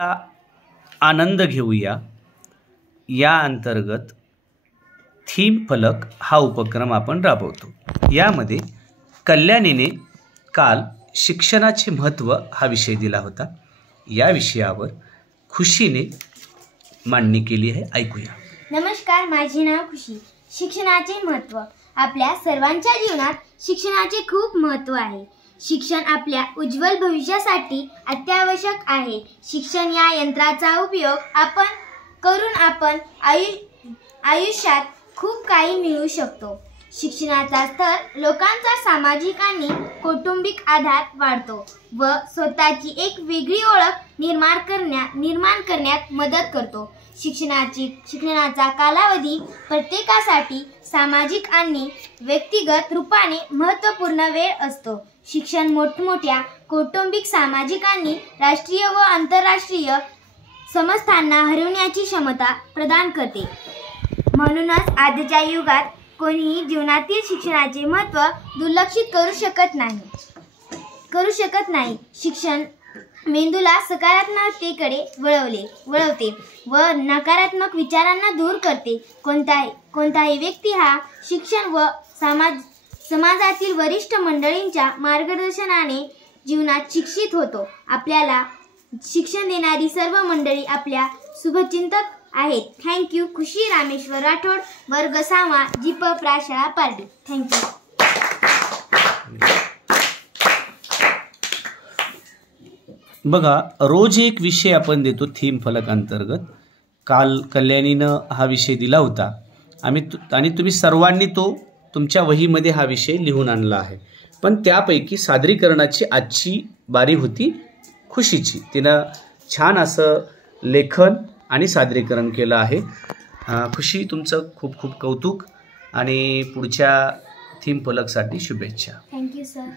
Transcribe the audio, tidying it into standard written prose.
ला आनंद घेऊया या अंतर्गत थीम फलक हा उपक्रम आपण राबवतो। यामध्ये कल्याणीने काल शिक्षणाचे महत्त्व हा विषय दिला होता। या विषयावर खुशीने मांडणी केली आहे, ऐकूया। नमस्कार, माझे नाव खुशी। शिक्षणाचे महत्त्व। आपल्या सर्वांच्या जीवनात शिक्षणाचे खूप महत्त्व आहे। शिक्षण आपल्या उज्ज्वल भविष्यासाठी अत्यावश्यक आहे। शिक्षण या यंत्राचा उपयोग आपण आयुष्यात खूप काही मिळवू शकतो। शिक्षणाचा स्तर लोकांचा सामाजिक आणि कौटुंबिक आधार वाढतो व स्वतःची एक वेगळी ओळख निर्माण करण्यात मदत करतो। शिक्षणाचा कालावधी प्रत्येकासाठी सामाजिक आणि व्यक्तिगत रूपाने महत्त्वपूर्ण वेळ असतो। शिक्षण मोठमोठ्या कौटुंबिक, सामाजिक आणि राष्ट्रीय व आंतरराष्ट्रीय समस्यांना हरवण्याची क्षमता प्रदान करते। म्हणूनच आजच्या युगात कोणीही जीवनातील शिक्षणाचे महत्त्व दुर्लक्षित करू शकत नाही। शिक्षण मेंदूला सकारात्मकतेकडे वळवते व नकारात्मक विचारांना दूर करते। कोणताही व्यक्ती हा शिक्षण व समाजातील वरिष्ठ मंडळींच्या मार्गदर्शनाने जीवनात शिक्षित होतो। आपल्याला शिक्षण देणारी सर्व मंडळी आपल्या शुभचिंतक आहेत। थँक्यू। खुशी रामेश्वर राठोड, वर्ग 6, जीप प्राशाळा पारडी। थँक्यू। बघा, रोज एक विषय आपण देतो थीम फलक अंतर्गत। काल कल्याणीनं हा विषय दिला होता आणि तुम्ही सर्वांनी तो तुमच्या वहीमध्ये हा विषय लिहून आणला आहे। पण त्यापैकी सादरीकरणाची आजची बारी होती खुशीची। तिनं छान असं लेखन आणि सादरीकरण केलं आहे। खुशी, तुमचं खूप खूप कौतुक आणि पुढच्या थीम फलकसाठी शुभेच्छा। Thank you sir.